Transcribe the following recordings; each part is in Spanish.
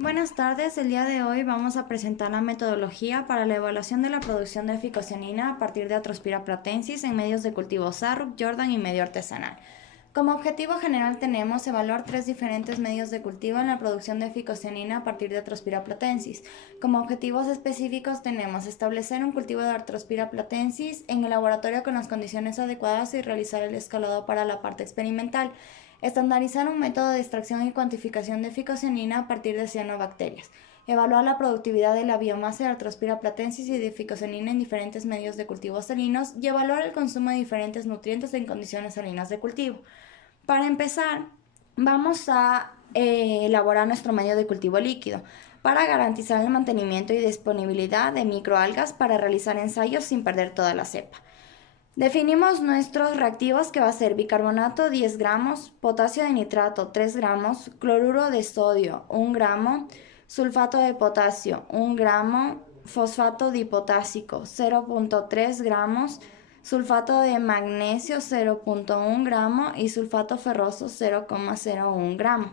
Buenas tardes, el día de hoy vamos a presentar la metodología para la evaluación de la producción de ficocianina a partir de Atrospira platensis en medios de cultivo Sarrup, Jordan y medio artesanal. Como objetivo general tenemos evaluar 3 diferentes medios de cultivo en la producción de ficocianina a partir de Atrospira platensis. Como objetivos específicos tenemos establecer un cultivo de Atrospira platensis en el laboratorio con las condiciones adecuadas y realizar el escalado para la parte experimental. Estandarizar un método de extracción y cuantificación de ficocianina a partir de cianobacterias. Evaluar la productividad de la biomasa de Arthrospira platensis y de ficocianina en diferentes medios de cultivo salinos y evaluar el consumo de diferentes nutrientes en condiciones salinas de cultivo. Para empezar, vamos a elaborar nuestro medio de cultivo líquido para garantizar el mantenimiento y disponibilidad de microalgas para realizar ensayos sin perder toda la cepa. Definimos nuestros reactivos, que va a ser bicarbonato 10 gramos, potasio de nitrato 3 gramos, cloruro de sodio 1 gramo, sulfato de potasio 1 gramo, fosfato dipotásico 0.3 gramos, sulfato de magnesio 0.1 gramo y sulfato ferroso 0,01 gramo.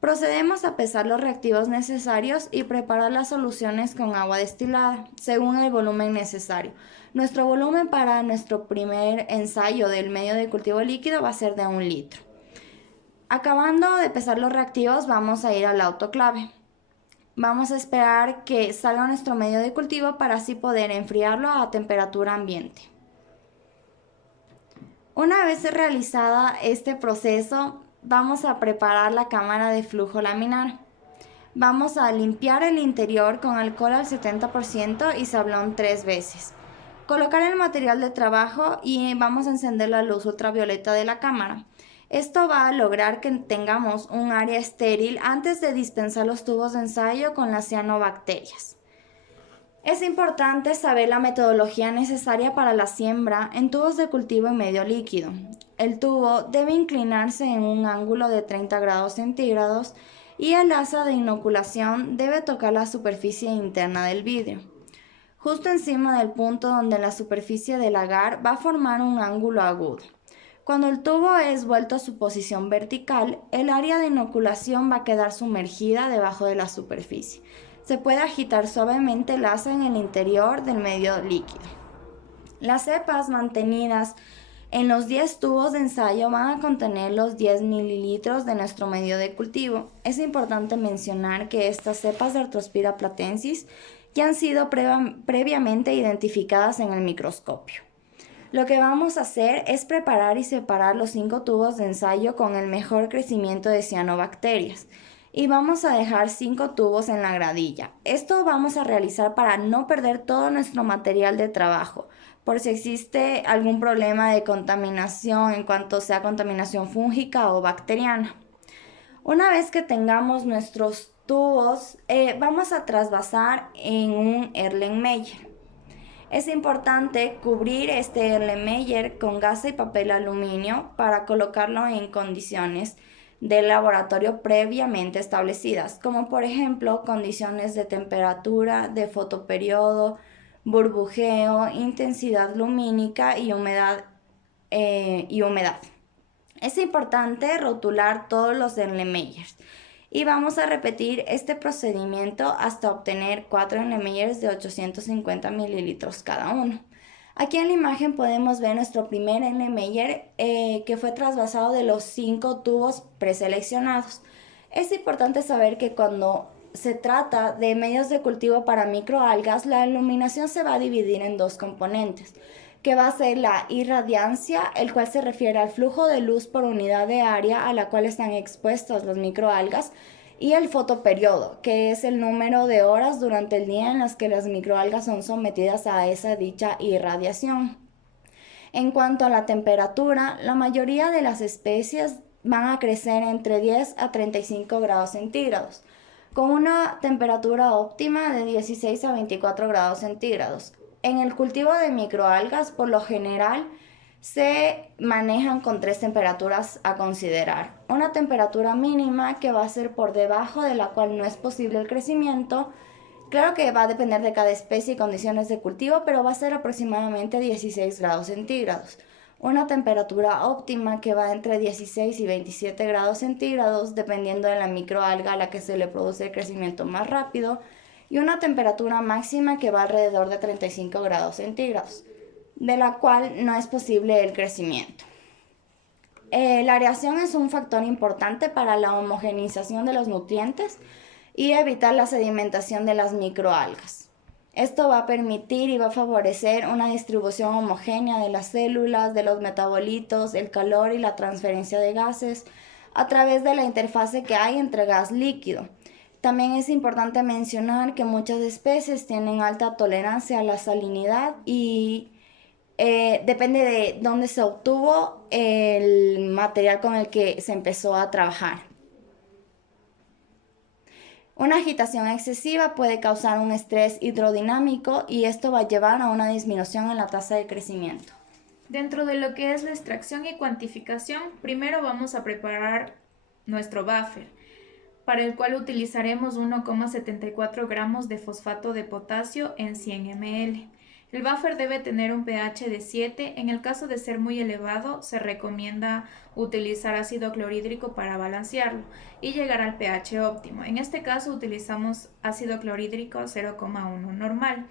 Procedemos a pesar los reactivos necesarios y preparar las soluciones con agua destilada, según el volumen necesario. Nuestro volumen para nuestro primer ensayo del medio de cultivo líquido va a ser de 1 litro. Acabando de pesar los reactivos, vamos a ir al autoclave. Vamos a esperar que salga nuestro medio de cultivo para así poder enfriarlo a temperatura ambiente. Una vez realizada este proceso, vamos a preparar la cámara de flujo laminar. Vamos a limpiar el interior con alcohol al 70% y sablón 3 veces. Colocar el material de trabajo y vamos a encender la luz ultravioleta de la cámara. Esto va a lograr que tengamos un área estéril antes de dispensar los tubos de ensayo con las cianobacterias. Es importante saber la metodología necesaria para la siembra en tubos de cultivo en medio líquido. El tubo debe inclinarse en un ángulo de 30 grados centígrados y el asa de inoculación debe tocar la superficie interna del vidrio, justo encima del punto donde la superficie del agar va a formar un ángulo agudo. Cuando el tubo es vuelto a su posición vertical, el área de inoculación va a quedar sumergida debajo de la superficie. Se puede agitar suavemente el asa en el interior del medio líquido. Las cepas mantenidas en los 10 tubos de ensayo van a contener los 10 mililitros de nuestro medio de cultivo. Es importante mencionar que estas cepas de Arthrospira platensis ya han sido previamente identificadas en el microscopio. Lo que vamos a hacer es preparar y separar los 5 tubos de ensayo con el mejor crecimiento de cianobacterias y vamos a dejar 5 tubos en la gradilla. Esto vamos a realizar para no perder todo nuestro material de trabajo, por si existe algún problema de contaminación en cuanto sea contaminación fúngica o bacteriana. Una vez que tengamos nuestros tubos, vamos a trasvasar en un Erlenmeyer. Es importante cubrir este Erlenmeyer con gasa y papel aluminio para colocarlo en condiciones del laboratorio previamente establecidas, como por ejemplo condiciones de temperatura, de fotoperiodo, burbujeo, intensidad lumínica y humedad. Es importante rotular todos los Erlenmeyers y vamos a repetir este procedimiento hasta obtener 4 Erlenmeyers de 850 mililitros cada uno. Aquí en la imagen podemos ver nuestro primer Erlenmeyer que fue trasvasado de los 5 tubos preseleccionados. Es importante saber que cuando se trata de medios de cultivo para microalgas, la iluminación se va a dividir en 2 componentes, que va a ser la irradiancia, el cual se refiere al flujo de luz por unidad de área a la cual están expuestas las microalgas, y el fotoperiodo, que es el número de horas durante el día en las que las microalgas son sometidas a esa dicha irradiación. En cuanto a la temperatura, la mayoría de las especies van a crecer entre 10 a 35 grados centígrados, con una temperatura óptima de 16 a 24 grados centígrados. En el cultivo de microalgas, por lo general, se manejan con 3 temperaturas a considerar. Una temperatura mínima que va a ser por debajo de la cual no es posible el crecimiento. Claro que va a depender de cada especie y condiciones de cultivo, pero va a ser aproximadamente 16 grados centígrados. Una temperatura óptima que va entre 16 y 27 grados centígrados, dependiendo de la microalga a la que se le produce el crecimiento más rápido, y una temperatura máxima que va alrededor de 35 grados centígrados, de la cual no es posible el crecimiento. La aireación es un factor importante para la homogeneización de los nutrientes y evitar la sedimentación de las microalgas. Esto va a permitir y va a favorecer una distribución homogénea de las células, de los metabolitos, el calor y la transferencia de gases a través de la interfase que hay entre gas líquido. También es importante mencionar que muchas especies tienen alta tolerancia a la salinidad y depende de dónde se obtuvo el material con el que se empezó a trabajar. Una agitación excesiva puede causar un estrés hidrodinámico y esto va a llevar a una disminución en la tasa de crecimiento. Dentro de lo que es la extracción y cuantificación, primero vamos a preparar nuestro buffer, para el cual utilizaremos 1,74 gramos de fosfato de potasio en 100 ml. El buffer debe tener un pH de 7, en el caso de ser muy elevado se recomienda utilizar ácido clorhídrico para balancearlo y llegar al pH óptimo. En este caso utilizamos ácido clorhídrico 0,1 normal.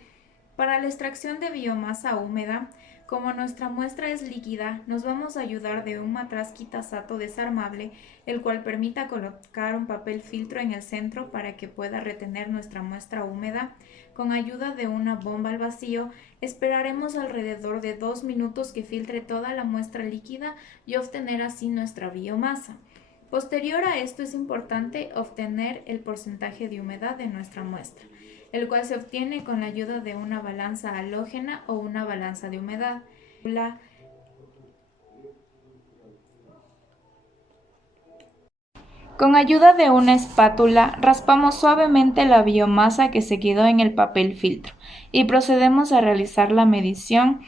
Para la extracción de biomasa húmeda, como nuestra muestra es líquida, nos vamos a ayudar de un matraz quitasato desarmable, el cual permita colocar un papel filtro en el centro para que pueda retener nuestra muestra húmeda. Con ayuda de una bomba al vacío, esperaremos alrededor de 2 minutos que filtre toda la muestra líquida y obtener así nuestra biomasa. Posterior a esto es importante obtener el porcentaje de humedad de nuestra muestra, el cual se obtiene con la ayuda de una balanza halógena o una balanza de humedad. Con ayuda de una espátula raspamos suavemente la biomasa que se quedó en el papel filtro y procedemos a realizar la medición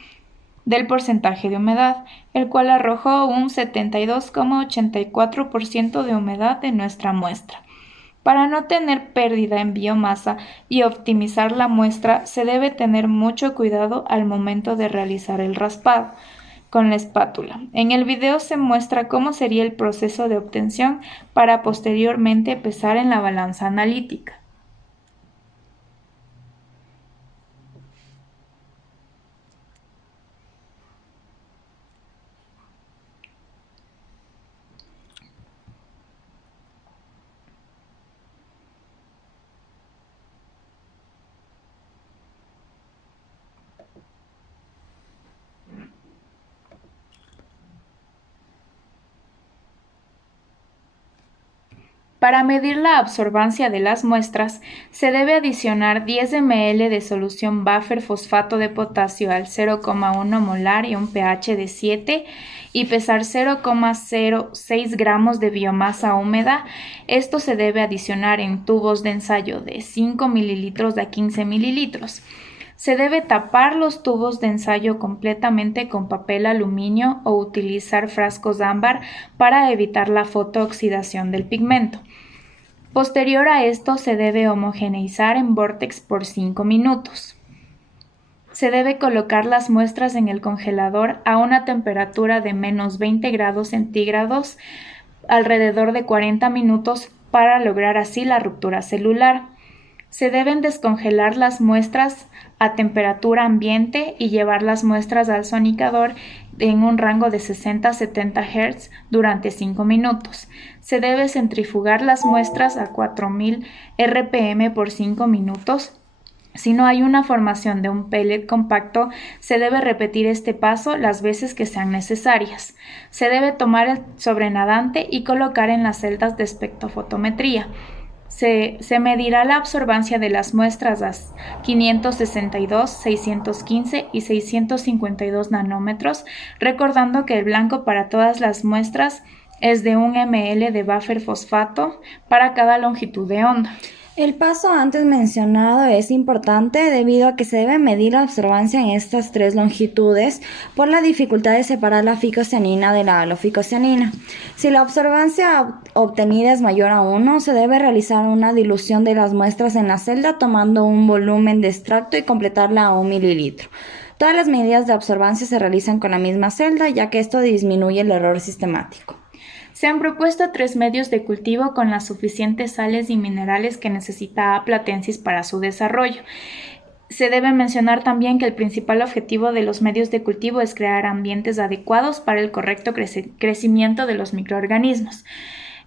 del porcentaje de humedad, el cual arrojó un 72,84% de humedad de nuestra muestra. Para no tener pérdida en biomasa y optimizar la muestra, se debe tener mucho cuidado al momento de realizar el raspado con la espátula. En el video se muestra cómo sería el proceso de obtención para posteriormente pesar en la balanza analítica. Para medir la absorbancia de las muestras, se debe adicionar 10 ml de solución buffer fosfato de potasio al 0,1 molar y un pH de 7 y pesar 0,06 gramos de biomasa húmeda. Esto se debe adicionar en tubos de ensayo de 5 mililitros a 15 mililitros. Se debe tapar los tubos de ensayo completamente con papel aluminio o utilizar frascos ámbar para evitar la fotooxidación del pigmento. Posterior a esto se debe homogeneizar en vórtex por 5 minutos. Se debe colocar las muestras en el congelador a una temperatura de menos 20 grados centígrados alrededor de 40 minutos para lograr así la ruptura celular. Se deben descongelar las muestras a temperatura ambiente y llevar las muestras al sonicador en un rango de 60 a 70 Hz durante 5 minutos. Se debe centrifugar las muestras a 4000 RPM por 5 minutos. Si no hay una formación de un pellet compacto, se debe repetir este paso las veces que sean necesarias. Se debe tomar el sobrenadante y colocar en las celdas de espectrofotometría. Se medirá la absorbancia de las muestras a 562, 615 y 652 nanómetros, recordando que el blanco para todas las muestras es de 1 ml de buffer fosfato para cada longitud de onda. El paso antes mencionado es importante debido a que se debe medir la absorbancia en estas 3 longitudes por la dificultad de separar la ficocianina de la aloficocianina. Si la absorbancia obtenida es mayor a 1, se debe realizar una dilución de las muestras en la celda tomando un volumen de extracto y completarla a 1 mililitro. Todas las medidas de absorbancia se realizan con la misma celda, ya que esto disminuye el error sistemático. Se han propuesto 3 medios de cultivo con las suficientes sales y minerales que necesita A. platensis para su desarrollo. Se debe mencionar también que el principal objetivo de los medios de cultivo es crear ambientes adecuados para el correcto crecimiento de los microorganismos.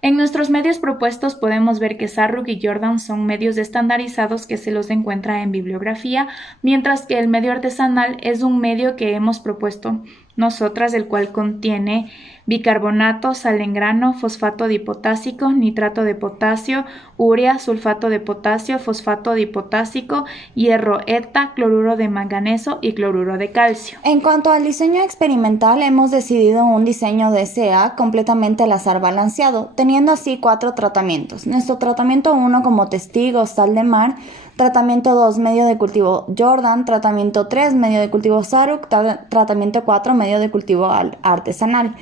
En nuestros medios propuestos podemos ver que Sarruk y Jordan son medios estandarizados que se los encuentra en bibliografía, mientras que el medio artesanal es un medio que hemos propuesto nosotras, el cual contiene bicarbonato, sal en grano, fosfato dipotásico, nitrato de potasio, urea, sulfato de potasio, fosfato dipotásico, hierro eta, cloruro de manganeso y cloruro de calcio. En cuanto al diseño experimental, hemos decidido un diseño de SA completamente al azar balanceado, teniendo así 4 tratamientos. Nuestro tratamiento 1 como testigo, sal de mar, tratamiento 2, medio de cultivo Jordan, tratamiento 3, medio de cultivo Sarruk, tratamiento 4, medio de cultivo artesanal.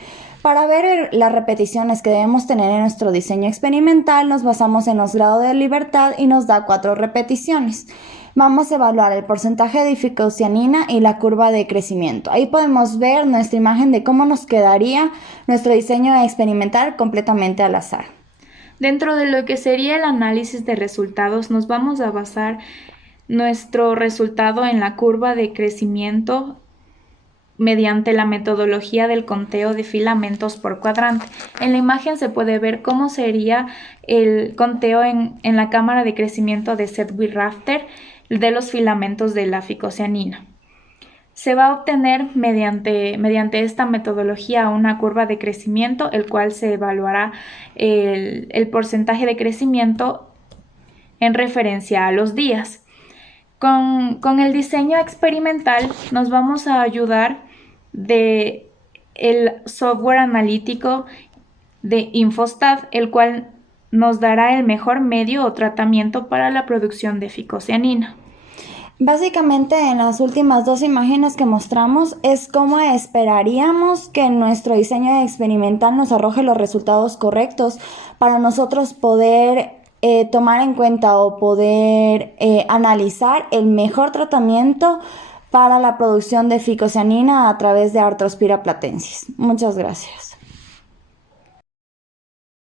Para ver las repeticiones que debemos tener en nuestro diseño experimental, nos basamos en los grados de libertad y nos da 4 repeticiones. Vamos a evaluar el porcentaje de ficocianina y la curva de crecimiento. Ahí podemos ver nuestra imagen de cómo nos quedaría nuestro diseño experimental completamente al azar. Dentro de lo que sería el análisis de resultados, nos vamos a basar nuestro resultado en la curva de crecimiento mediante la metodología del conteo de filamentos por cuadrante. En la imagen se puede ver cómo sería el conteo en la cámara de crecimiento de Sedgwick-Rafter de los filamentos de la ficocianina. Se va a obtener mediante esta metodología una curva de crecimiento, el cual se evaluará el porcentaje de crecimiento en referencia a los días. Con el diseño experimental nos vamos a ayudar de el software analítico de Infostat, el cual nos dará el mejor medio o tratamiento para la producción de ficocianina. Básicamente en las últimas 2 imágenes que mostramos es cómo esperaríamos que nuestro diseño experimental nos arroje los resultados correctos para nosotros poder tomar en cuenta o poder analizar el mejor tratamiento para la producción de ficocianina a través de Artospira platensis. Muchas gracias.